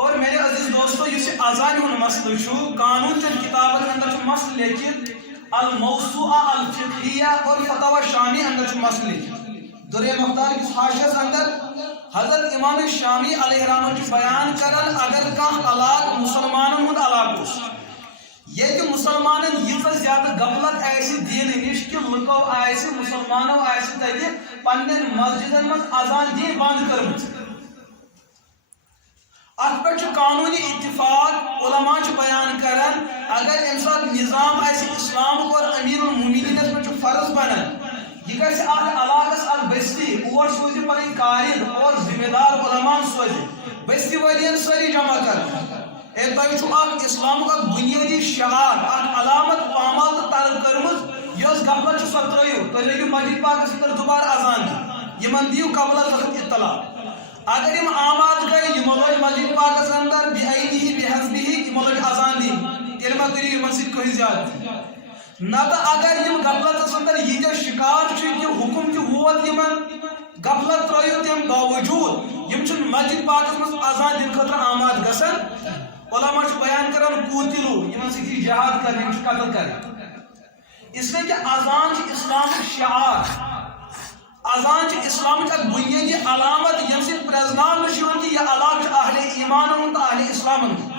اور میرے عزیز دوستو اس اذان ہن مسئلہ چھو قانون چن کتابن اندر چھ مسئلہ لیکن الموسوعہ الفقہیہ اور فتاوی شامی اندر چھ مسئلہ درِ مختار کس حاشیس اندر حضرت امام شامی علیہ رحمۃ کی بیان کرن اگر کان علاق مسلمانن ہند علاق اس یہ مسلمانن یہ زیادہ غفلت ایسی دین نش کہ لکو ایسی مسلمانوں ایسی تیجی پنن مسجدن من اذان دین بند کرمت ات پہ قانونی اتفاق علماء بیان کران اگر امسات نظام ایسی اسلام اور امیر المومنین پہ فرض بنان یہ گھس ات علاقس ات بستی اور سوزی پنن قائد اور ذمہ دار علماء سوزی بستی والین ساری جمع کر تہ اسلام کا بنیادی شعار اخ علامت پامال تو طلب کرمز یس غفلت سو ترو تھی لگو مسجد پاکس اندر دوبارہ اذان دن دیو قبل وقت اطلاع اگر یم آماد گئی یمو لوگ مسجد پاکس اندر بعینہ بحسبہ یمو لوگ اذان دن تیل ما کریو یمن سۭتۍ کٕہٕنۍ زیادتی نتہ اگر یم غفلتس اندر یہ شکار کہ حکم تہ ووت یمن غفلت ترو تم باوجود یم چھن مسجد پاکس مز اذان دن خاطر آماد گژھان علماء بیان کران قوتلو یمن سۭتۍ جہاد کرن یم قتل کرن اس لیے کہ اذان اسلام شعار اذان اسلام اک بنیادی علامت یم سۭتۍ پرزناونہٕ چھُ یِوان کہ یہ علاقہ اہل ایمان ہُنٛد تہٕ اہل اسلام ہُنٛد